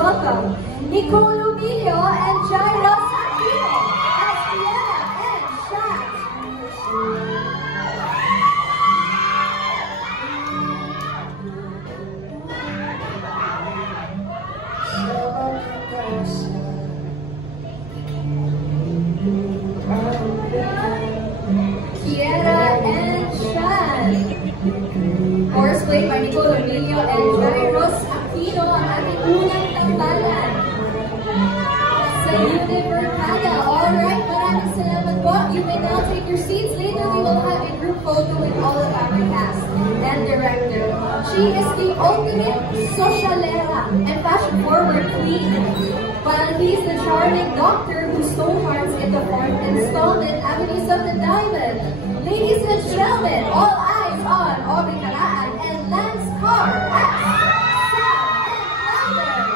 welcome Nicole Humilio and Jairo Aquino as Fiona and Shaz. Kiera and Shaz. Chorus played by Nicole Humilio and Jairo Aquino ang ating unang tambalan sa Univercada. Alright, maraming salamat po. You may now take your seats. Later we will have a group photo with all of our cast and director. She is the ultimate socialera and fashion-forward queen, while he's the charming doctor who stole hearts in the fourth installment, Avenues of the Diamond. Ladies and gentlemen, all eyes on Aubrey Caraan and Lance Carr as Sam and Lander.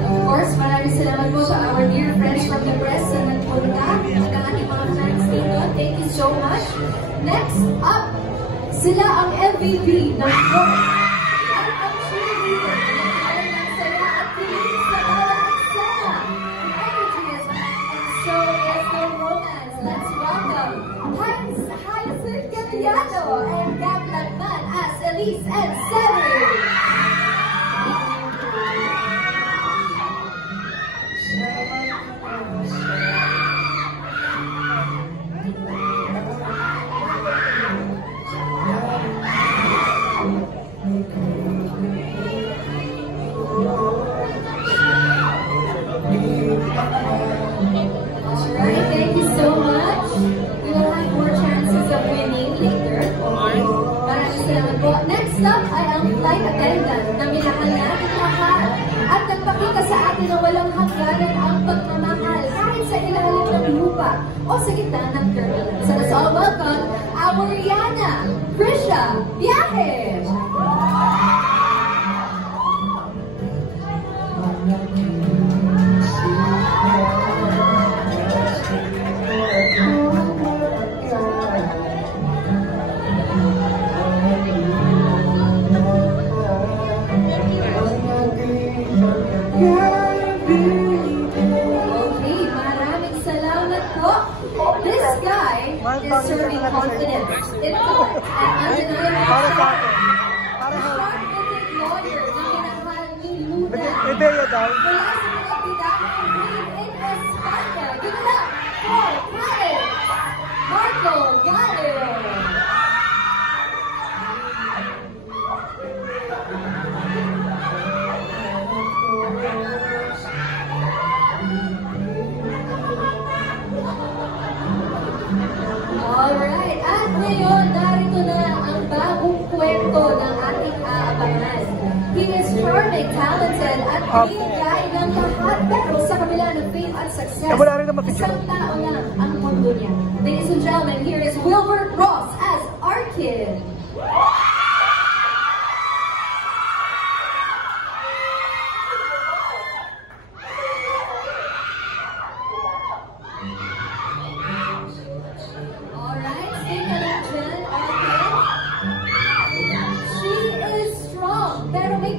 Of course, maraming salamat po sa our dear friends from the press na nagpunta at ang ating mga fans dito. Thank you so much. Next up, sila ang MVP ng court at ang cheerleader na nagkaroon ng saya at kilig sa bawat eksena. The energy is and so is the romance. Let's welcome Hyacinth Capellano and Gab Lagman as Elise and Severin. Alright, thank you so much. We will have more chances of winning later. Maraming salamat po. Next up ay ang flight attendant na minahal natin lahat at nagpakita sa atin na walang hangganan ang pagmamahal kahit sa ilalim ng lupa o sa gitna ng turbulence. So let's all welcome our Rihanna, Krisha, Biyahe! Okay, maraming salamat po. This guy is serving confidence. Ito ay undeniable sharp-witted lawyer na minahal ni Luna. Wala sa pinagbidahan in España. Give it up for Marco Gallo. Alright, at ngayon, narito na ang bagong kwento ng ating aabangan. He is charming, talented, at binigay ng lahat. Pero sa kabila ng fame at success, isang tao lang ang mundo niya. Ladies and gentlemen, here is Wilbert Ross as Arkin.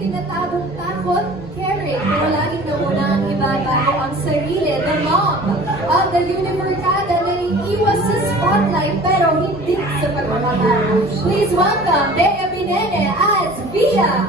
Tinatagong takot, caring, pero laging nauna ang ibabago ang sarili. The mom of the Univercada na iiwas sa spotlight pero hindi sa pagmamahal. Please welcome Bea Binene as Via.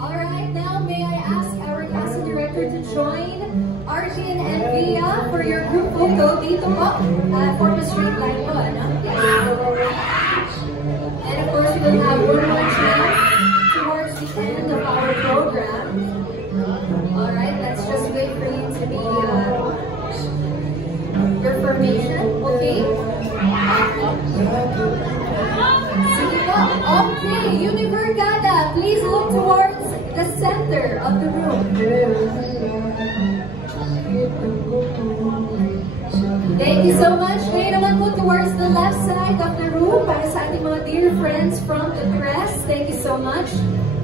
Alright, now may I ask our casting director to join Arkin and Via for your group photo dito po for the straight line po, ano? And of course, we will have one more chance towards the end of our program. Alright, let's just wait for you to be your formation, okay? Okay, Univergada, please look towards the center of the room. Thank you so much. Ngayon naman po towards the left side of the room para sa ating mga dear friends from the press. Thank you so much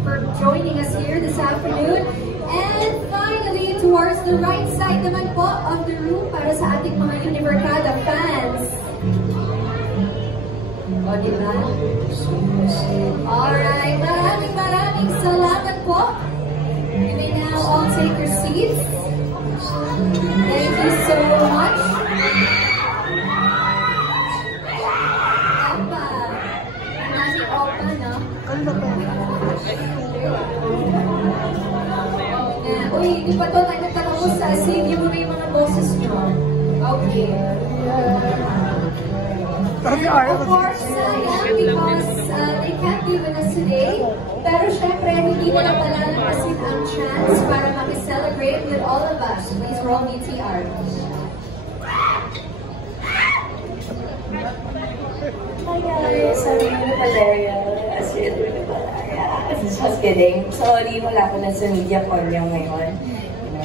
for joining us here this afternoon. And finally, towards the right side naman po of the room para sa ating mga Univergada fans. O, diba? Alright, maraming salamat po. You may now all take your seats. Thank you so much. Opa. Nasi Opa, no? Uy, di ba ito nagtatapos sa sige mo na yung mga boses nyo? Okay. Of course, because they can't be with us today. Pero syempre, hindi mo lang palalampasin ang chance para makiselebrate with all of us. Please roll VTR. Hi guys, I'm Valeria. As you know, just kidding. Sorry, wala ko na sa media corner ngayon.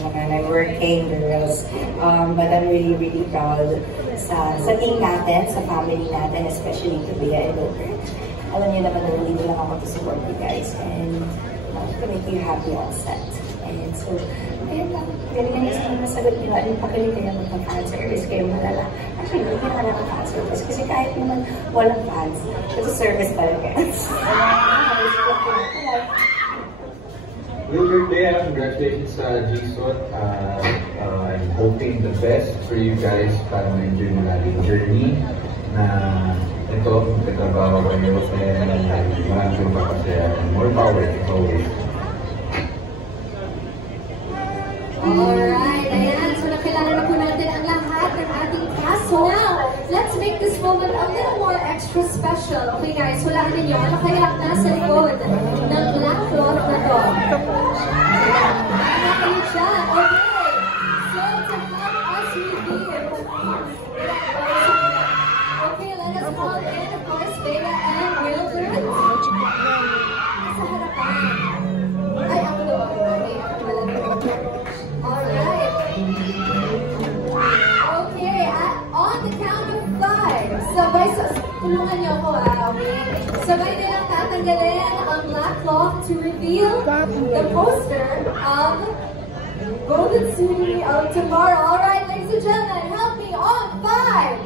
I'm working, girls. But I'm really, really proud sa team natin, sa family natin, especially to Bea and Wilbert. Alam niyo naman na nandito lang ako to support you guys and to make you happy on set. And so, kaya lang, galing na isang masagot nila, yung pagaling kayo magpa-fan service kayo malala. Actually, hindi naman ako fan service kasi kahit naman walang fans, it's a service talaga. Wilbert, Bea, congratulations sa GSOT. I'm hoping the best for you guys para ma-enjoy mo natin journey na ito, nagtatrabaho kayo and maraming papasaya and more power as always. Alright, ayan. So nakilala na po natin ang lahat ng ating cast. So now, let's make this moment a little more extra special. Okay guys, hulaan ninyo. Ano kaya ang nasa likod ng black cloth na to? Ano kayo dyan? Okay. So to help us reveal. Okay, let us call in, of course, Bea and Wilbert. Sa harapan. Ay, ako doon. Okay, ako pala doon. Alright. Okay, on the count of 5. Sabay sa... Tulungan niyo ako okay? Sabay nilang tatanggalin ang black cloth to reveal the poster of Golden City of Tomorrow. Alright, ladies and gentlemen, help me on 5,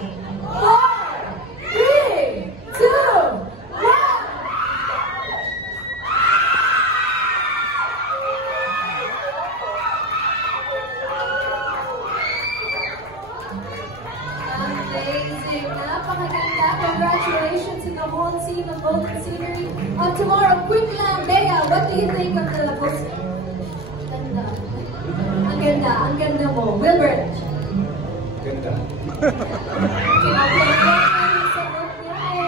4, 3, 2, 1. Amazing. Napakaganda. Congratulations to the whole team of Golden Scenery. Tomorrow, quick lang, Bea, what do you think of the poster? Ganda. Ang ganda. Ang ganda mo. Wilbert. Ganda.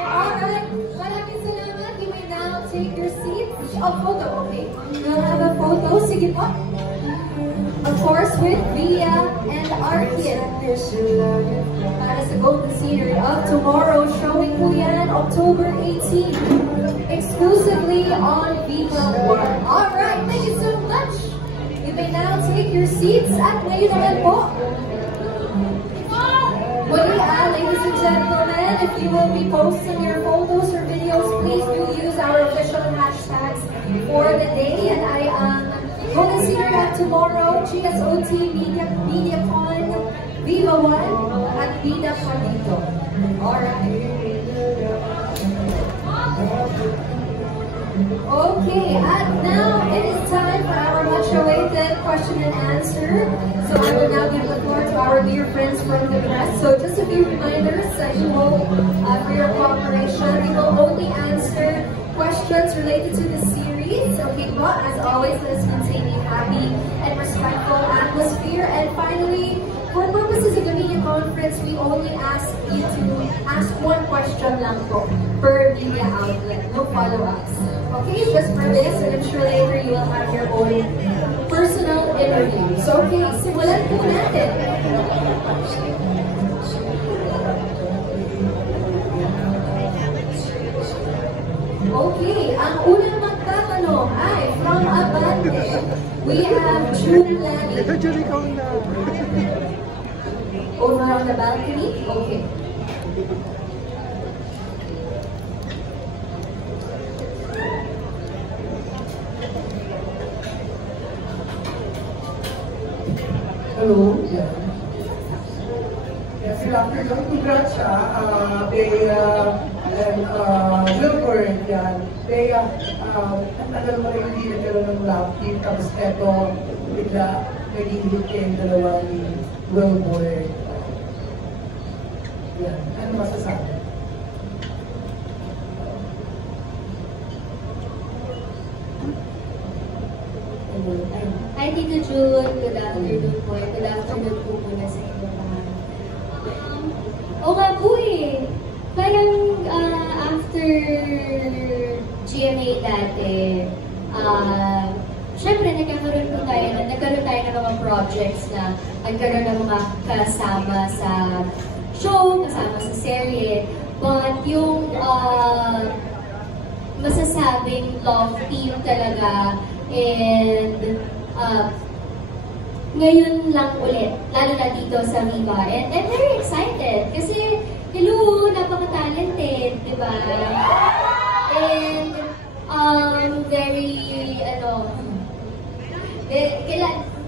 Alright. Maraming salamat. You may now take your seat. Oh, photo. Okay. We'll have a photo. Sige po. Of course, with Bea and Arkin. Para sa Golden Scenery of Tomorrow, showing po yan October 18, exclusively on Viva 1. Alright, thank you so much. You may now take your seats at ngayon naman po. Muli, ladies and gentlemen, if you will be posting your photos or videos, please do use our official hashtags for the day. And I Golden Scenery of Tomorrow, GSOT, MediaCon, Viva 1, at Vida Pandito. Alright. Okay, and now it is time for our much-awaited question and answer. So I will now give the floor to our dear friends from the press. So just a few reminders that you will, for your cooperation, we will only answer questions related to the series. Okay, but as always, let's maintain a happy and respectful atmosphere. And finally, for purposes of the media conference, we only ask you to ask one question lang po per media outlet, no follow-ups. Okay, just for this, and I'm sure later you will have your own personal interviews. Okay, simulan po natin. Okay, ang unang magtatanong ay from Abante. We have June Lani. Over on the balcony? Okay. Hello. Yeah. Yes, good afternoon. Congrats and Wilbur, yan. Ang tagal mo rin hindi nagkaroon ng love team, tapos eto, bigla, naging hit kayong dalawa ni Wilbur. Yan. Ano masasabi? Hi, Tito June. Good afternoon po. Good afternoon po muna sa inyo lahat. Oo nga po eh. Parang after GMA dati, syempre nagkaroon tayo ng mga projects na nagkaroon ng mga kasama sa show, kasama sa serye. But yung masasabing love team talaga and ngayon lang ulit, lalo na dito sa Viva. And I'm very excited kasi, hello, napaka-talented, di ba? And,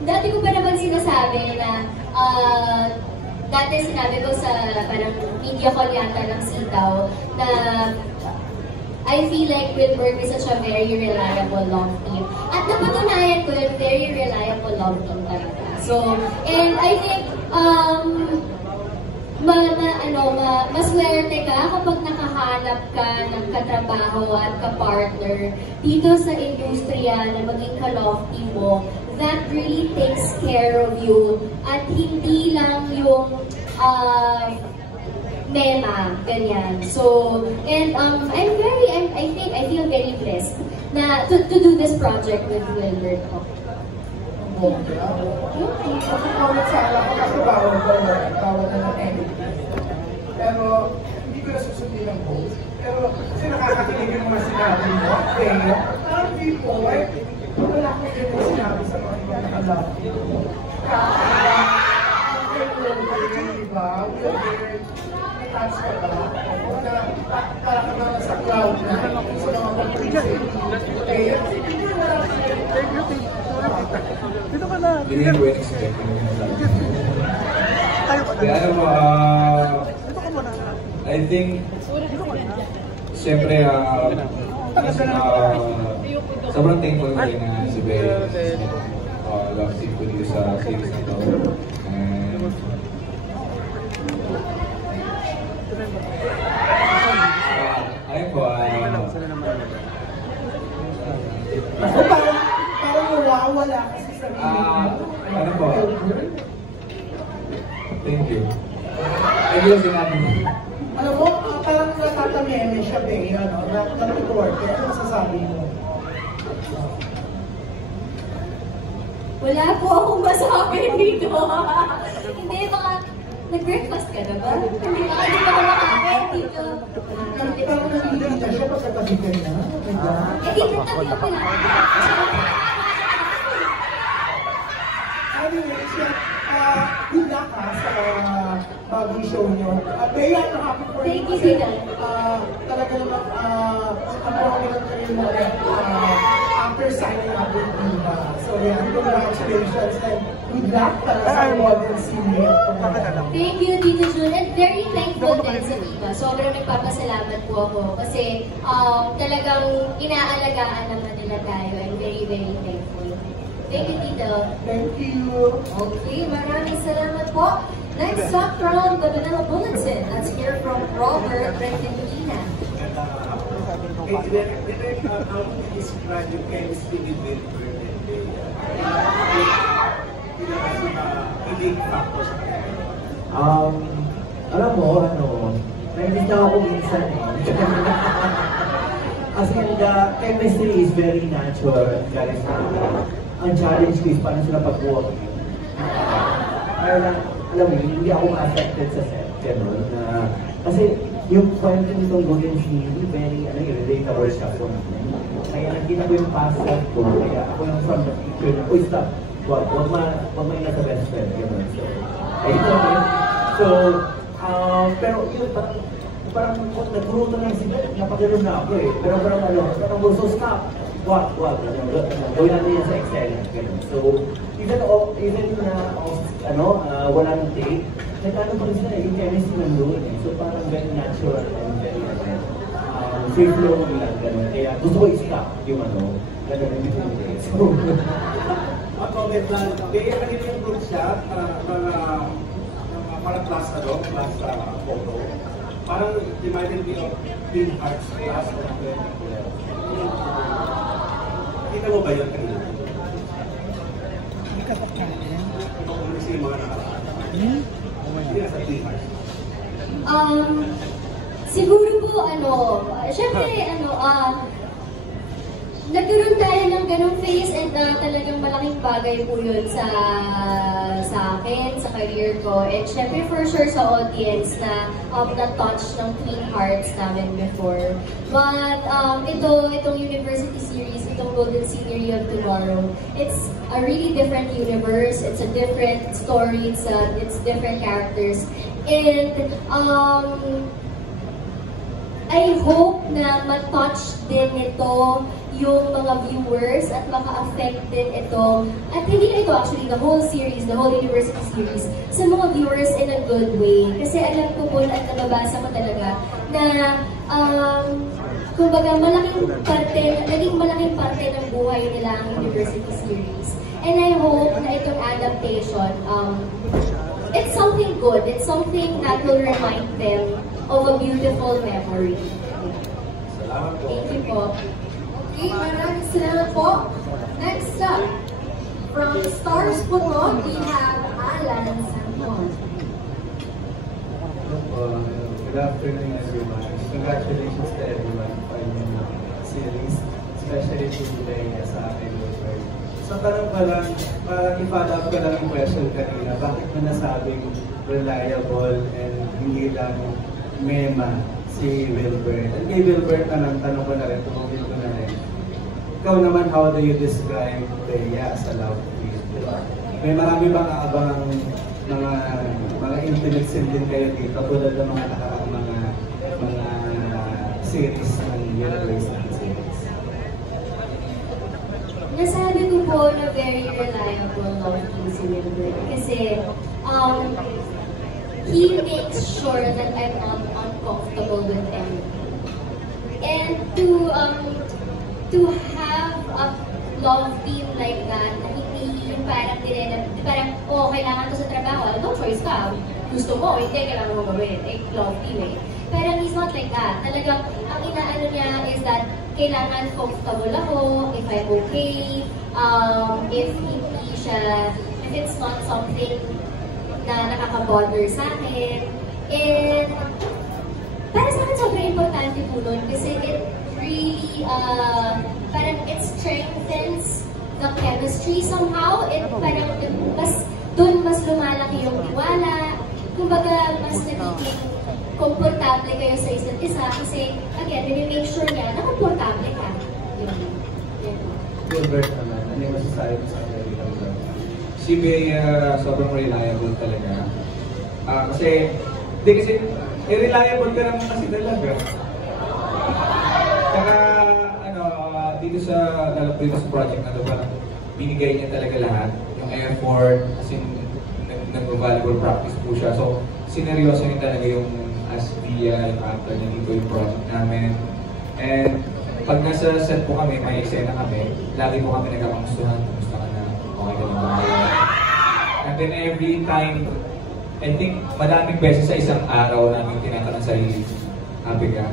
dati ko pa naman sinasabi na, dati sinabi ko sa parang media call yata ng Sitaw na I feel like Wilbur is such a very reliable love team. At napatunayan ko yun, very reliable love team talaga. So, and I think, maswerte ka kapag nakahanap ka ng katrabaho at kapartner dito sa industriya na maging ka-love team mo that really takes care of you at hindi lang yung mema, ganyan. So, and I feel very blessed na to do this project with Wilbur. Nakakawag sa ala ko kasi bawal na ng editing. Pero, hindi ko na susundin ang post. Pero, kasi nakakakilig yung mga sinabi mo, kaya, parang people, wala ko din yung sinabi sa mga ibang nakalaki. Diba? Touch ka ba? Para ka naman sa cloud na sa mga pag-present. Kaya, dito ka na. Hindi ko expect. Kaya ano mo, I think, siyempre, sobrang thankful ko rin na si Bea love team ko dito sa series na ito. Ayun po, ako parang nawawala kasi sa ano po? Thank you. Thank you sinabi mo. Alam mo, parang natatameme siya, Bea, no? Na-record. Kaya ano masasabi mo? Wala po akong masabi dito. Hindi, baka nag-breakfast ka na ba? Hindi ka makakain dito. Parang nandito na siya pagkatabi ka na. Eh, dito tabi ako na. Anyway, good luck sa bagong show nyo. Bea, happy for you. Thank you, Tita. Talaga naman, ang prominent kayo mo after signing up with Viva. So, yeah, congratulations and good luck sa modern scene. Thank you, Tito June. And very thankful din sa Viva. Sobrang nagpapasalamat po ako kasi talagang inaalagaan naman nila tayo. I'm very, very thankful. Thank you, Tito. Thank you. Okay, maraming salamat po. Next up from the Manila Bulletin, let's hear from Robert Rentenina. How do you describe your chemistry with Wilbur and Bea? Leading factor sa kanya? Alam mo, nainis na ako minsan eh. As in, the chemistry is very natural, guys. Ang challenge ko is paano sila pag-work. Alam mo, hindi ako ma-affected sa set, gano'n. Kasi yung kwento nitong Golden City, very, relatable siya for me. Kaya nakita ko yung past self ko, kaya ako yung from the picture na, uy, stop, wag mo yung nasa best friend, gano'n. So, ayun. So, pero yun, parang nagkuruto lang sila, napagano'n na ako eh. Pero parang gusto, stop, wag, gawin natin yan sa Excel, gano'n. So, even na, wala nang take, nagkano pa rin sila, yung chemistry nandun eh. So, parang very natural and very, free flow lang, gano'n. Kaya gusto ko i-stop yung gano'n yung binigay. So, Ako, may plan. May nag-improve siya para class photo. Parang reminded me of Twin Hearts class of 2012. Nakita mo ba yun kanina? Hindi ka pa kain. Kasi yung mga nakaraan. Hindi na sa Twin Hearts. Siguro po, syempre, nagkaroon tayo ng ganong phase and talagang malaking bagay po yun sa akin, sa career ko. And syempre, for sure sa audience na na-touch ng Twin Hearts namin before. But itong University series, itong Golden Scenery of Tomorrow, it's a really different universe, it's a different story, it's different characters. And I hope na ma-touch din ito yung mga viewers at maka-affect din ito. At hindi na ito actually, the whole series, the whole University series, sa mga viewers in a good way. Kasi alam ko po at nababasa ko talaga na kumbaga naging malaking parte ng buhay nila ang University series. And I hope na itong adaptation, it's something good. It's something that will remind them of a beautiful memory. Thank you po. Okay, maraming salamat po. Next up, from Stars Puto, we have Alan Santon. Good afternoon, everyone. Congratulations to everyone for your series, especially to Leia sa akin. So parang i-follow up ko lang yung question kanina, bakit mo nasabing reliable and hindi lang mema si Wilbert? And kay Wilbert tanong ko na rin, tumugin ko na rin. Ikaw naman, how do you describe Leia as a love team? Diba? May marami bang abangang mga intimate scene din kayo dito tulad ng mga nakaraang mga series ng Universe ng series? Nasabi ko po na very reliable love team si Wilbert kasi he makes sure that I'm not uncomfortable with anything. And to have a love team like that, na hindi yung parang kailangan to sa trabaho, no choice ka. Gusto mo, hindi, kailangan mo gawin. Love team eh. Pero he's not like that. Talagang, ang inaano niya is that kailangan comfortable ako, if I'm okay, if it's not something na nakaka-bother sa akin. And para sa akin sobrang importante po nun kasi it really, parang it strengthens the chemistry somehow. Parang mas lumalaki yung tiwala. Kumbaga, mas nagiging komportable kayo sa isa't isa kasi, again, make sure niya na komportable ka. Wilbert naman, ano yung masasabi mo sa kanya? Si Bea, sobrang reliable talaga. Kasi reliable ka naman kasi talaga. Saka, dito sa project na ito, parang binigay niya talaga lahat. Yung effort, kasi nag-valuable practice po siya. So, sineryoso niya talaga yung as Bea, yung actor niya dito yung project namin. And pag nasa set po kami, may eksena kami, lagi po kami nagkakamustuhan. Kumusta ka na? Okay ka na ba? And then every time, I think madaming beses sa isang araw namin tinatanong sa sarili, happy ka?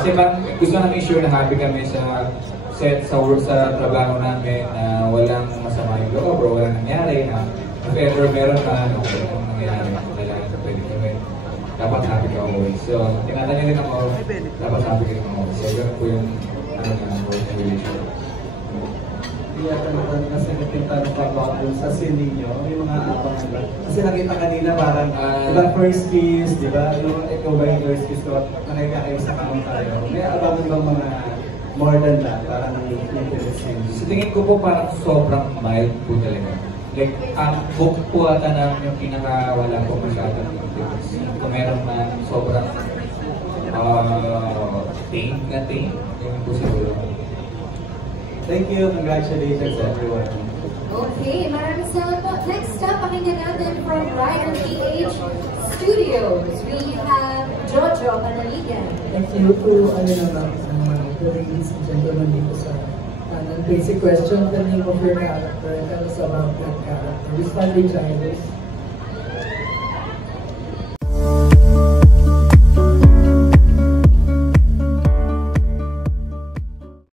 Kasi gusto namin sure na happy kami sa set, sa work, sa trabaho namin, na walang masama yung loob o walang nangyari, na if ever meron na walang nangyari, kailangan na pwede kami. Dapat happy ka always. So, tinatanong din ako, dapat happy ka rin always. So, yun po yung working relationship. Hindi yata naman kasi yung tanong ko about dun sa scene ninyo, may mga abang ba? Kasi nakita kanina parang, di ba, first kiss, di ba? Yung ikaw ba yung first kiss ko, nakita kayo sa kamang tayo. May abangan bang mga more than that, parang intimate scenes? Sa tingin ko po parang sobrang mild po talaga. Like, ang book po ata na yung pinakawala po masyadong intimacy. Kung meron man sobrang tame na tame, yun po siguro. Thank you, congratulations everyone. Okay, maraming salamat po. Next up, pakinggan natin from Ryan PH Studios. We have Jojo Panaligan. Thank you to the ladies and gentlemen dito sa panel. Basic question, the name of your character, tell us about that character. We start with Jairus.